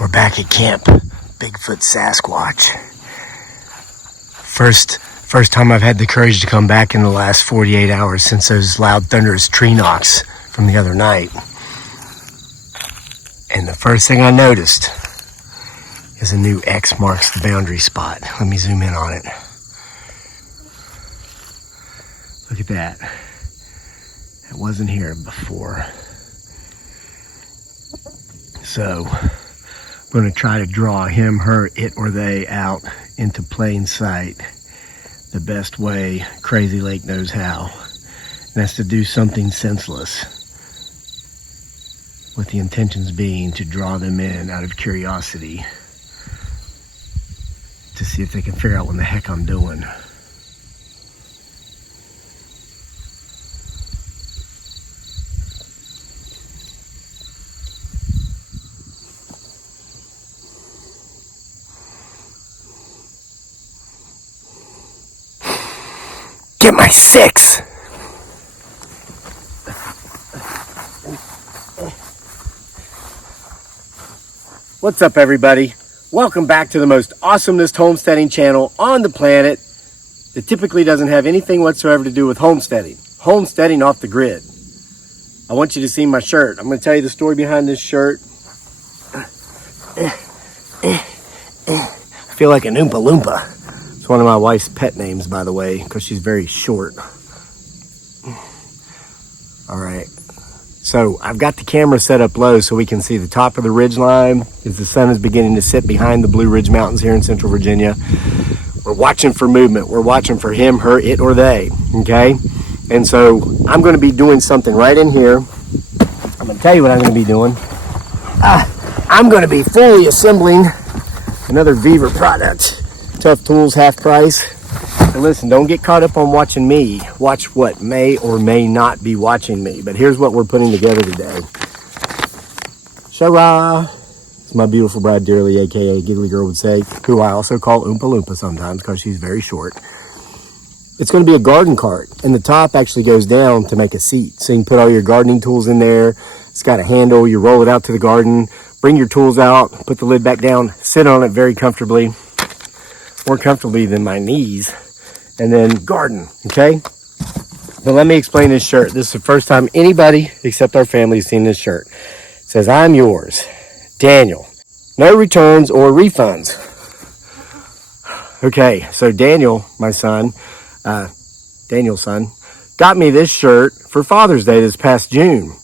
We're back at camp. Bigfoot Sasquatch. First time I've had the courage to come back in the last 48 hours since those loud thunderous tree knocks from the other night. And the first thing I noticed is a new X marks the boundary spot. Let me zoom in on it. Look at that. It wasn't here before. So I'm going to try to draw him, her, it, or they out into plain sight the best way Crazy Lake knows how. And that's to do something senseless, with the intentions being to draw them in out of curiosity to see if they can figure out what the heck I'm doing. Get my 6! What's up, everybody? Welcome back to the most awesomest homesteading channel on the planet that typically doesn't have anything whatsoever to do with homesteading. Homesteading off the grid. I want you to see my shirt. I'm going to tell you the story behind this shirt. I feel like an Oompa Loompa. It's one of my wife's pet names, by the way, because she's very short. All right. So I've got the camera set up low so we can see the top of the ridge line as the sun is beginning to sit behind the Blue Ridge Mountains here in Central Virginia. We're watching for movement. We're watching for him, her, it, or they, okay? And so I'm going to be doing something right in here. I'm going to tell you what I'm going to be doing. I'm going to be fully assembling another Beaver product. Tough Tools, half price. And listen, don't get caught up on watching me. Watch what may or may not be watching me. But here's what we're putting together today. Shara. It's my beautiful bride dearly, aka Giggly Girl would say, who I also call Oompa Loompa sometimes because she's very short. It's going to be a garden cart, and the top actually goes down to make a seat. So you can put all your gardening tools in there. It's got a handle. You roll it out to the garden, bring your tools out, put the lid back down, sit on it very comfortably. More comfortably than my knees, and then garden, okay? But let me explain this shirt. This is the first time anybody except our family has seen this shirt. It says, I'm yours, Daniel. No returns or refunds. Okay, so Daniel, my son, Daniel's son, got me this shirt for Father's Day this past June.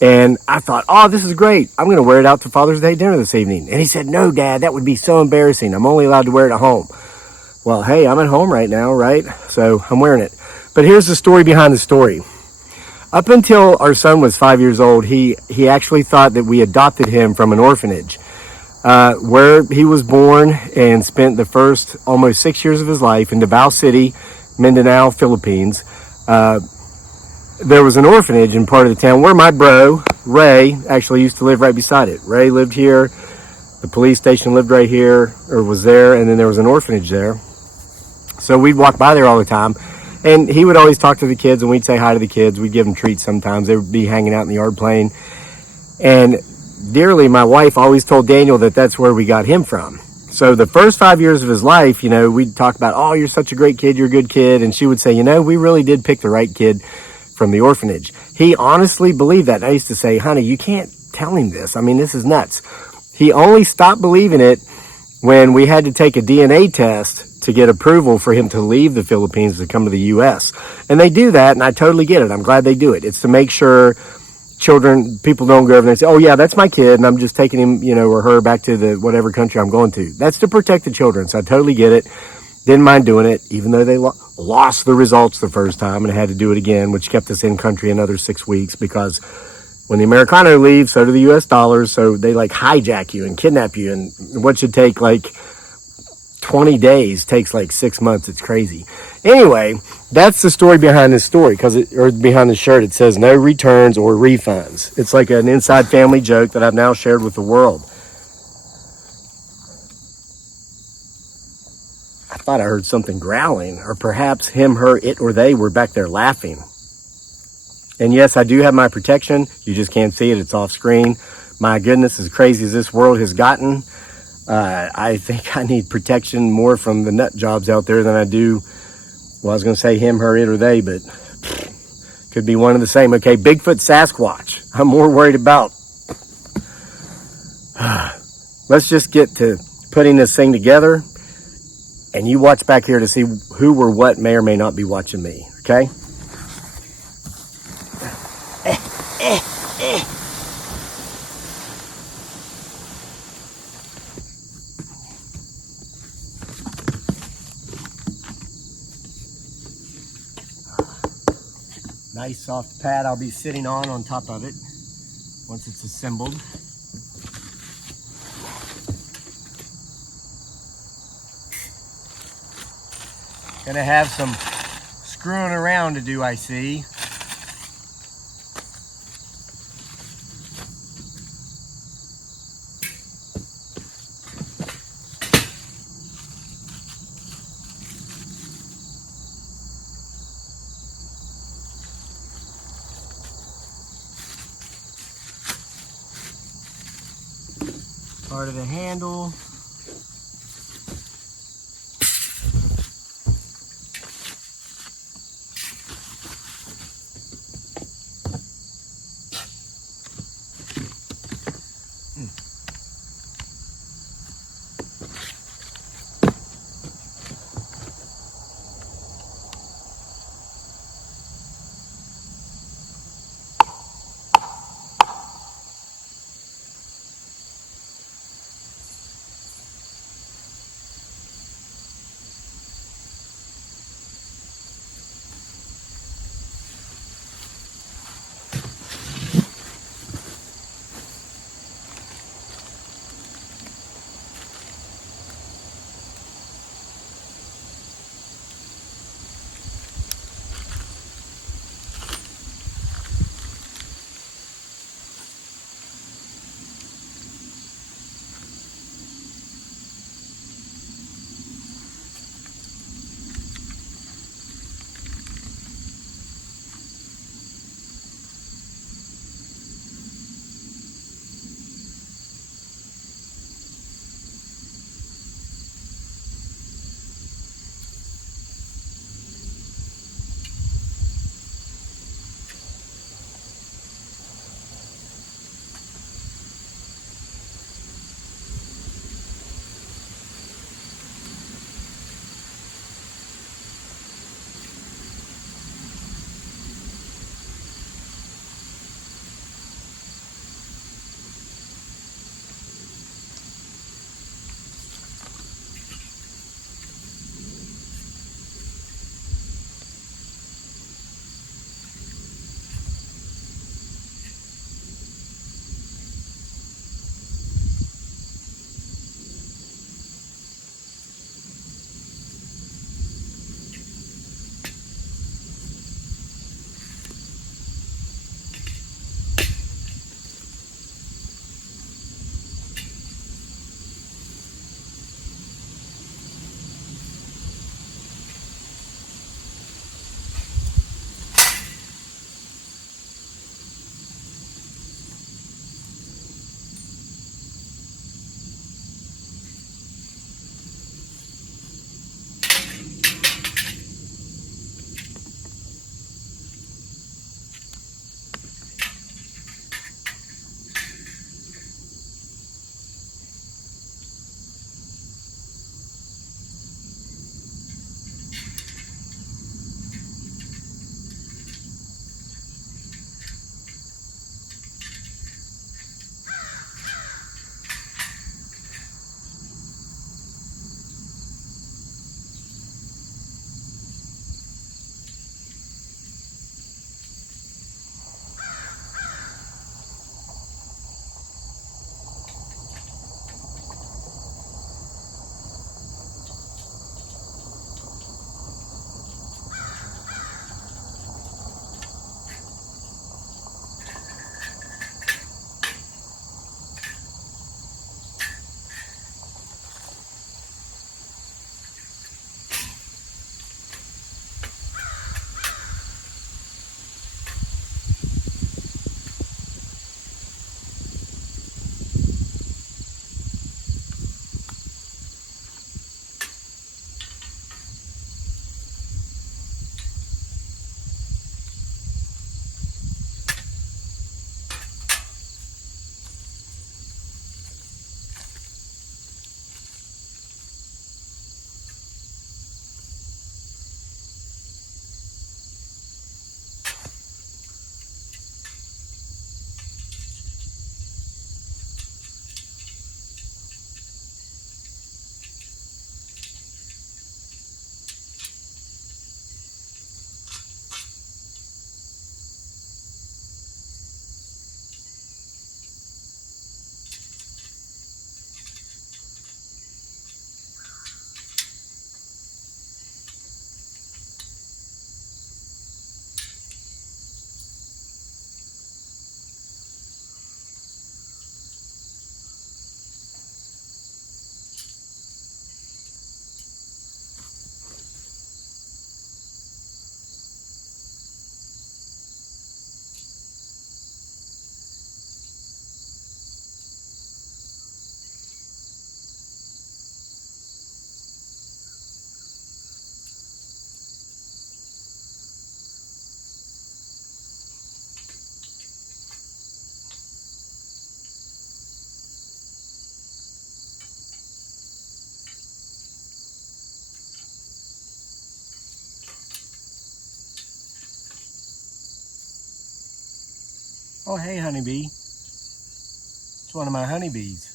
And I thought, oh, this is great. I'm going to wear it out to Father's Day dinner this evening. And he said, no, Dad, that would be so embarrassing. I'm only allowed to wear it at home. Well, hey, I'm at home right now, right? So I'm wearing it. But here's the story behind the story. Up until our son was 5 years old, he actually thought that we adopted him from an orphanage. Where he was born and spent the first almost 6 years of his life in Davao City, Mindanao, Philippines. There was an orphanage in part of the town where my bro, Ray, actually used to live right beside it. Ray lived here. The police station lived right here, or was there, and then there was an orphanage there. So we'd walk by there all the time, and he would always talk to the kids, and we'd say hi to the kids. We'd give them treats sometimes. They would be hanging out in the yard playing. And dearly, my wife always told Daniel that that's where we got him from. So the first 5 years of his life, you know, we'd talk about, oh, you're such a great kid, you're a good kid. And she would say, you know, we really did pick the right kid from the orphanage. He honestly believed that. And I used to say, honey, you can't tell him this. I mean, this is nuts. He only stopped believing it when we had to take a DNA test to get approval for him to leave the Philippines to come to the U.S. And they do that, and I totally get it. I'm glad they do it. It's to make sure people don't go over there and say, oh, yeah, that's my kid, and I'm just taking him, you know, or her back to the whatever country I'm going to. That's to protect the children, so I totally get it. Didn't mind doing it, even though they lost the results the first time and had to do it again, which kept us in country another 6 weeks because when the Americano leaves, so do the U.S. dollars, so they like hijack you and kidnap you, and what should take like 20 days takes like 6 months. It's crazy. Anyway, that's the story behind this story, or behind the shirt. It says no returns or refunds. It's like an inside family joke that I've now shared with the world. I thought I heard something growling, or perhaps him, her, it, or they were back there laughing. And yes, I do have my protection. You just can't see it. It's off screen. My goodness, as crazy as this world has gotten, I think I need protection more from the nut jobs out there than I do. Well, I was going to say him, her, it, or they, but could be one of the same. Okay, Bigfoot, Sasquatch. I'm more worried about. Let's just get to putting this thing together, and you watch back here to see who or what may or may not be watching me, okay? Nice soft pad I'll be sitting on top of it once it's assembled. Gonna have some screwing around to do, I see. Part of the handle. Oh, hey, honeybee. It's one of my honeybees.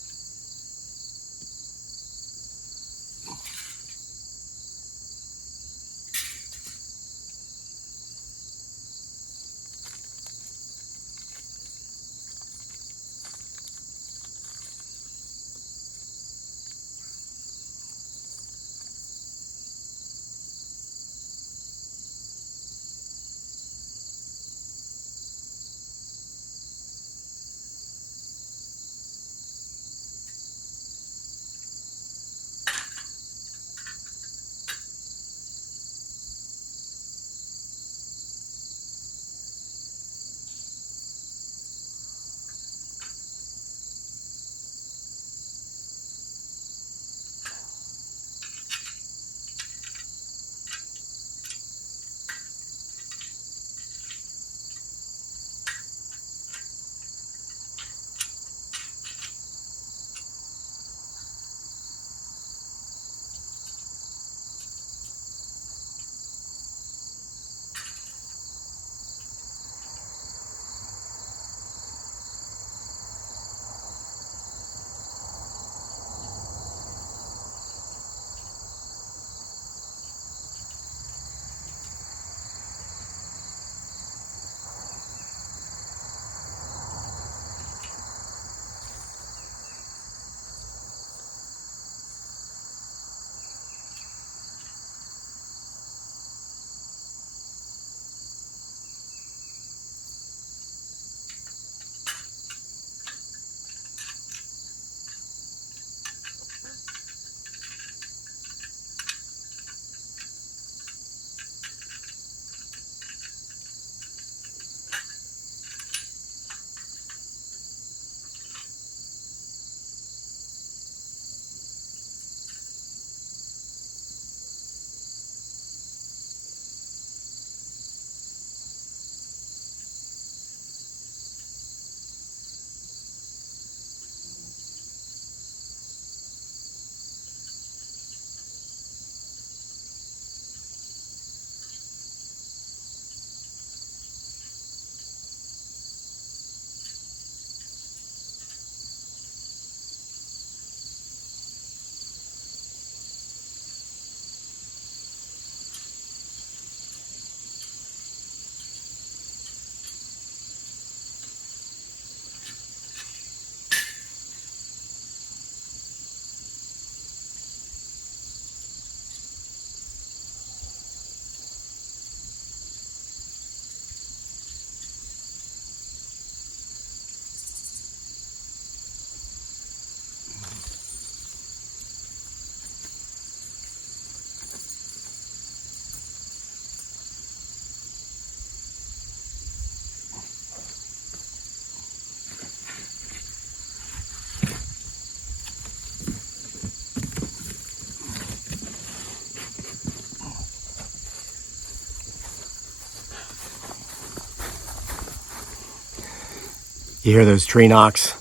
You hear those tree knocks?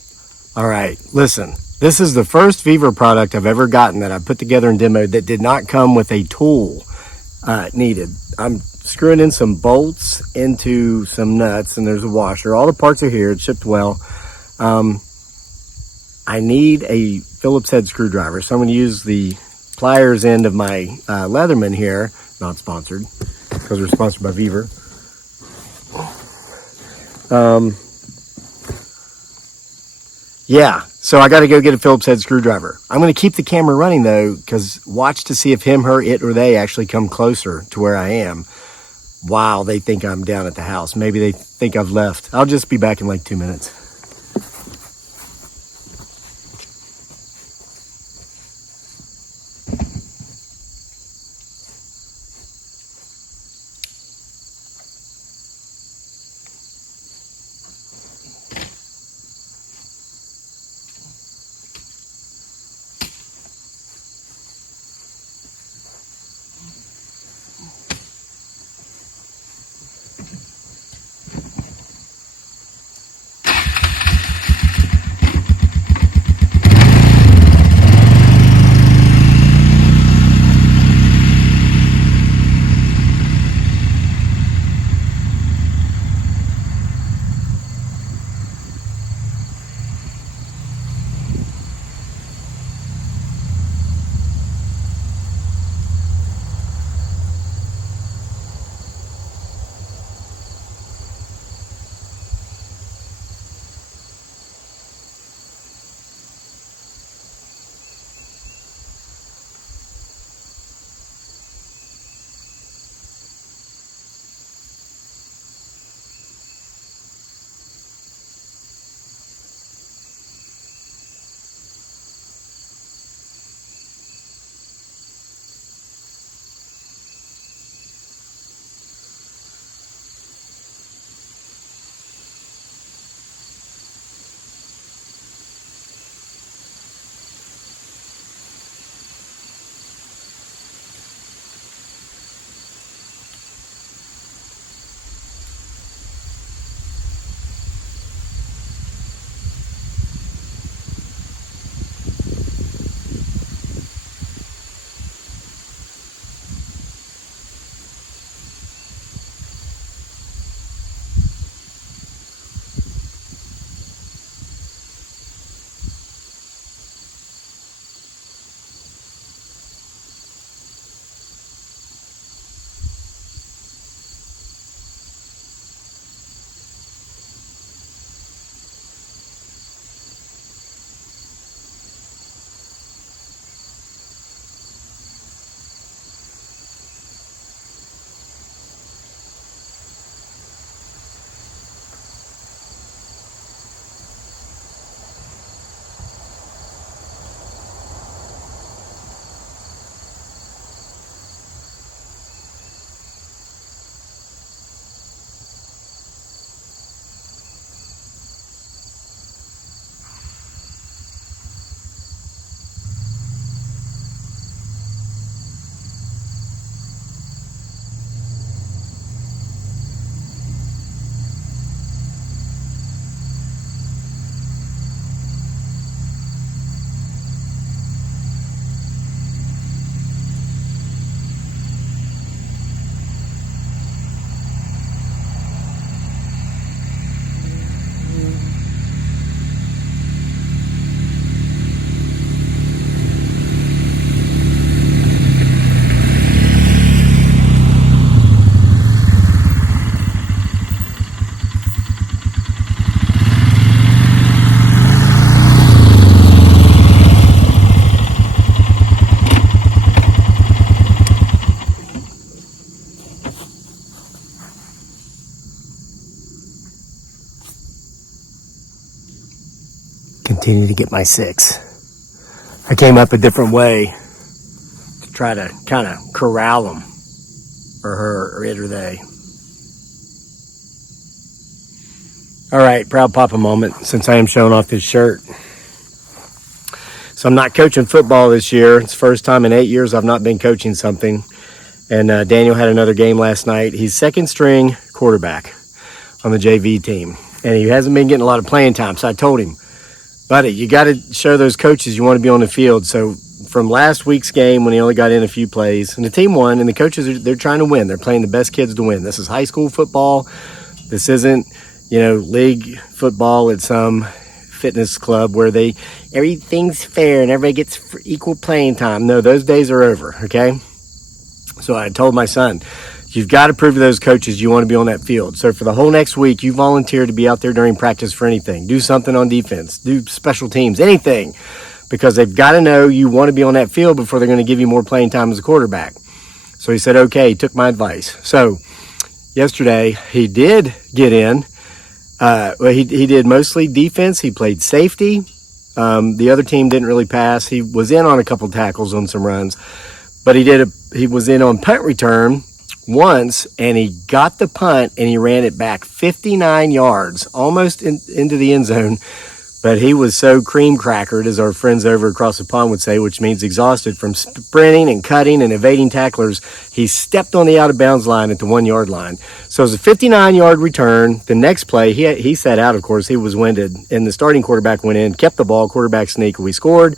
All right, listen. This is the first Beaver product I've ever gotten that I put together and demoed that did not come with a tool needed. I'm screwing in some bolts into some nuts, and there's a washer. All the parts are here. It's shipped well. I need a Phillips head screwdriver, so I'm going to use the pliers end of my Leatherman here. Not sponsored, because we're sponsored by Beaver. Yeah, so I got to go get a Phillips head screwdriver. I'm going to keep the camera running, though, because watch to see if him, her, it, or they actually come closer to where I am while they think I'm down at the house. Maybe they think I've left. I'll just be back in like 2 minutes. continue to get my 6. I came up a different way to try to kind of corral them, or her, or it, or they. All right, proud papa moment since I am showing off this shirt. So I'm not coaching football this year. It's the first time in 8 years I've not been coaching something. And Daniel had another game last night. He's second string quarterback on the JV team. And he hasn't been getting a lot of playing time. So I told him, buddy, you got to show those coaches you want to be on the field. So from last week's game when he only got in a few plays, and the team won, and the coaches, they're trying to win. They're playing the best kids to win. This is high school football. This isn't, league football at some fitness club where everything's fair and everybody gets equal playing time. No, those days are over, okay? So I told my son, you've got to prove to those coaches you want to be on that field. So for the whole next week, you volunteer to be out there during practice for anything. Do something on defense. Do special teams, anything. Because they've got to know you want to be on that field before they're going to give you more playing time as a quarterback. So he said, okay, he took my advice. So yesterday, he did get in. He did mostly defense. He played safety. The other team didn't really pass. He was in on a couple tackles on some runs. But he was in on punt return once, and he got the punt, and he ran it back 59 yards, almost into the end zone. But he was so cream crackered, as our friends over across the pond would say, which means exhausted from sprinting and cutting and evading tacklers. He stepped on the out-of-bounds line at the 1 yard line. So it was a 59-yard return. The next play, he sat out, of course. He was winded, and the starting quarterback went in, kept the ball, quarterback sneak. We scored.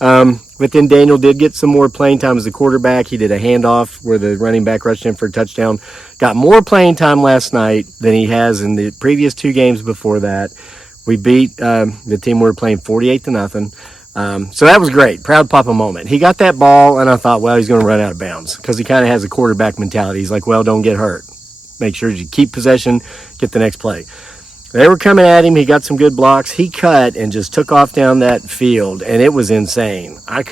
But then Daniel did get some more playing time as a quarterback. He did a handoff where the running back rushed in for a touchdown. Got more playing time last night than he has in the previous 2 games before that. We beat the team we were playing 48-0. So that was great. Proud papa moment. He got that ball, and I thought, well, he's going to run out of bounds because he kind of has a quarterback mentality. He's like, well, don't get hurt. Make sure you keep possession, get the next play. They were coming at him. He got some good blocks. He cut and just took off down that field, and it was insane. I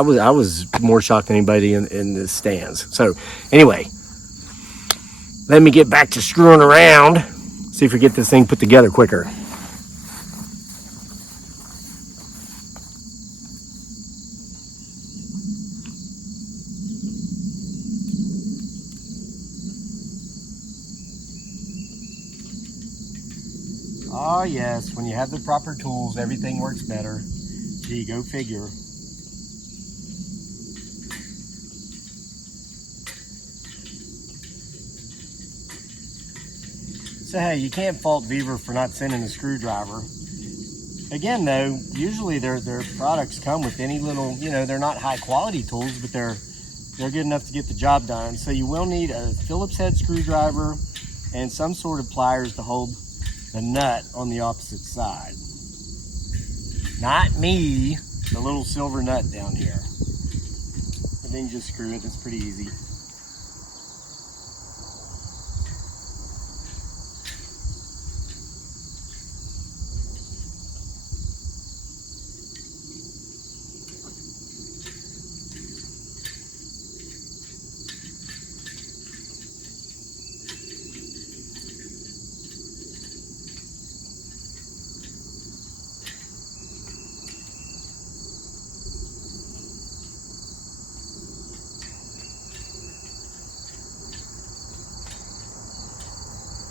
was more shocked than anybody in the stands. So anyway, let me get back to screwing around. See if we get this thing put together quicker. Oh, yes, when you have the proper tools, everything works better. Gee, go figure. So, hey, you can't fault Beaver for not sending a screwdriver. Again, though, usually their products come with any little, they're not high-quality tools, but they're good enough to get the job done. So you will need a Phillips head screwdriver and some sort of pliers to hold the nut on the opposite side. Not me, the little silver nut down here. And then you just screw it. It's pretty easy.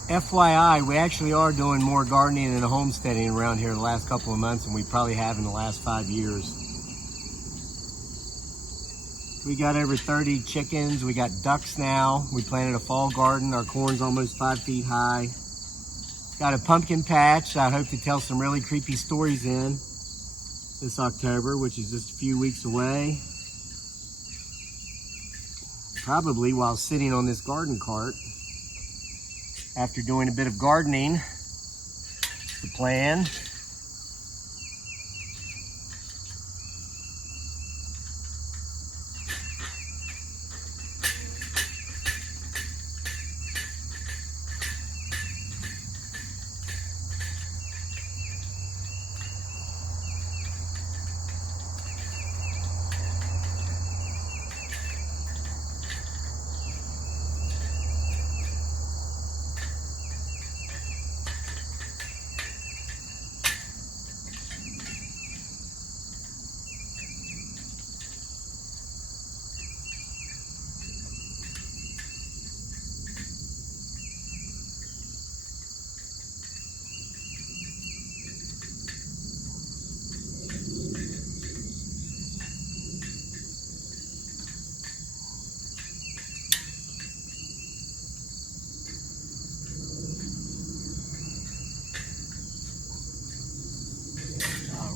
FYI, we actually are doing more gardening and homesteading around here the last couple of months than we probably have in the last 5 years. We got over 30 chickens. We got ducks now. We planted a fall garden. Our corn's almost 5 feet high. Got a pumpkin patch I hope to tell some really creepy stories in this October, which is just a few weeks away. Probably while sitting on this garden cart. After doing a bit of gardening, the plan.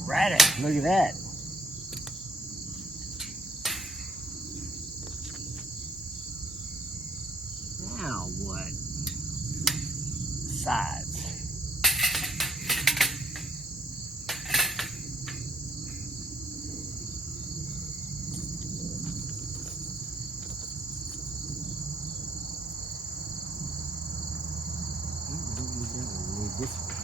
racket. Look at that. Now what? Sides. Need this one.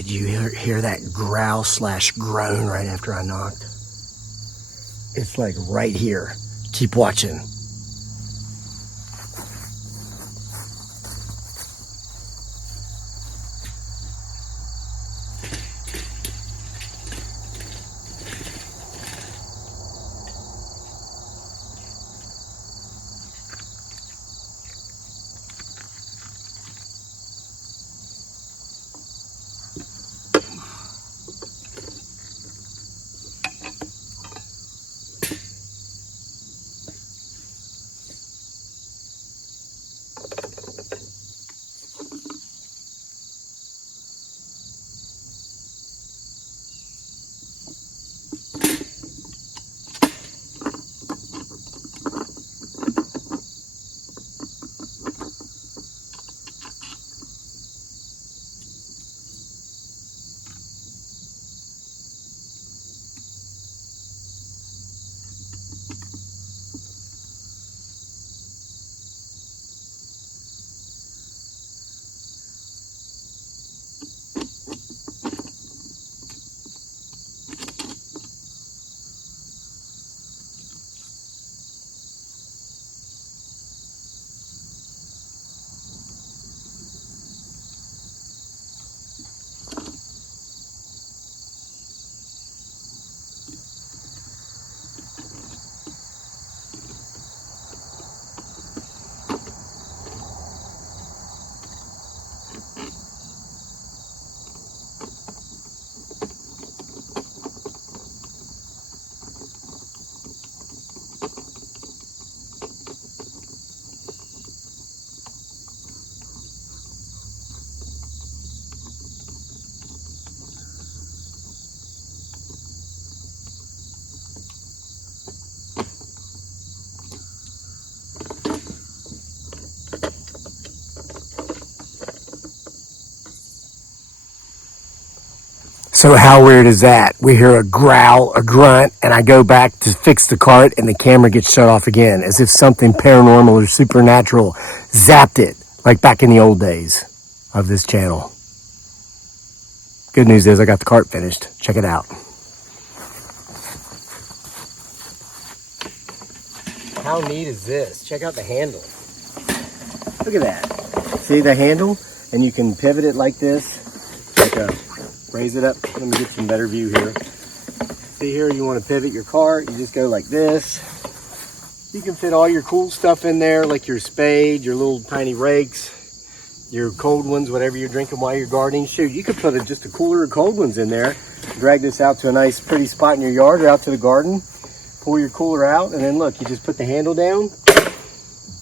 Did you hear that growl / groan right after I knocked? It's like right here. Keep watching. So how weird is that? We hear a growl, a grunt, and I go back to fix the cart and the camera gets shut off again, as if something paranormal or supernatural zapped it, like back in the old days of this channel. Good news is I got the cart finished. Check it out. How neat is this? Check out the handle. Look at that. See the handle? And you can pivot it like this, like a raise it up. Let me get some better view here. See here, you want to pivot your cart, you just go like this. You can fit all your cool stuff in there, like your spade, your little tiny rakes, your cold ones, whatever you're drinking while you're gardening. Shoot, you could put just a cooler of cold ones in there. Drag this out to a nice pretty spot in your yard or out to the garden. Pull your cooler out, and then look, you just put the handle down.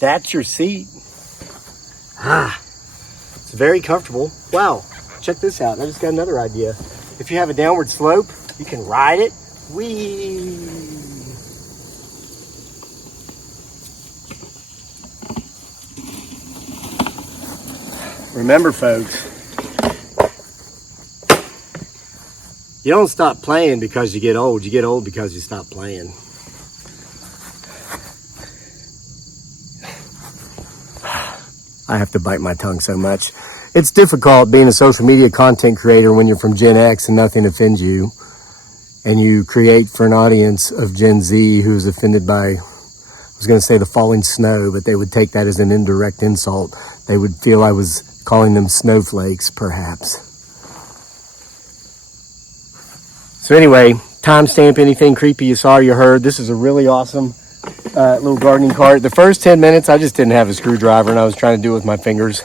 That's your seat. It's very comfortable. Wow. Check this out. I just got another idea. If you have a downward slope, you can ride it. Whee! Remember, folks, you don't stop playing because you get old. You get old because you stop playing. I have to bite my tongue so much. It's difficult being a social media content creator when you're from Gen X and nothing offends you, and you create for an audience of Gen Z who's offended by, I was going to say the falling snow, but they would take that as an indirect insult. They would feel I was calling them snowflakes, perhaps. So anyway, timestamp anything creepy you saw or you heard. This is a really awesome little gardening cart. The first 10 minutes, I just didn't have a screwdriver, and I was trying to do it with my fingers.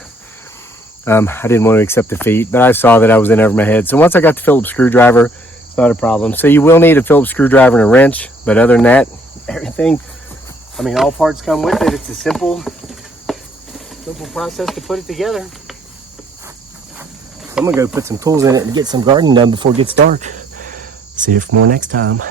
I didn't want to accept defeat, but I saw that I was in over my head. So once I got the Phillips screwdriver, it's not a problem. So you will need a Phillips screwdriver and a wrench, but other than that, everything, I mean, all parts come with it. It's a simple process to put it together. I'm gonna go put some tools in it and get some gardening done before it gets dark. See you for more next time.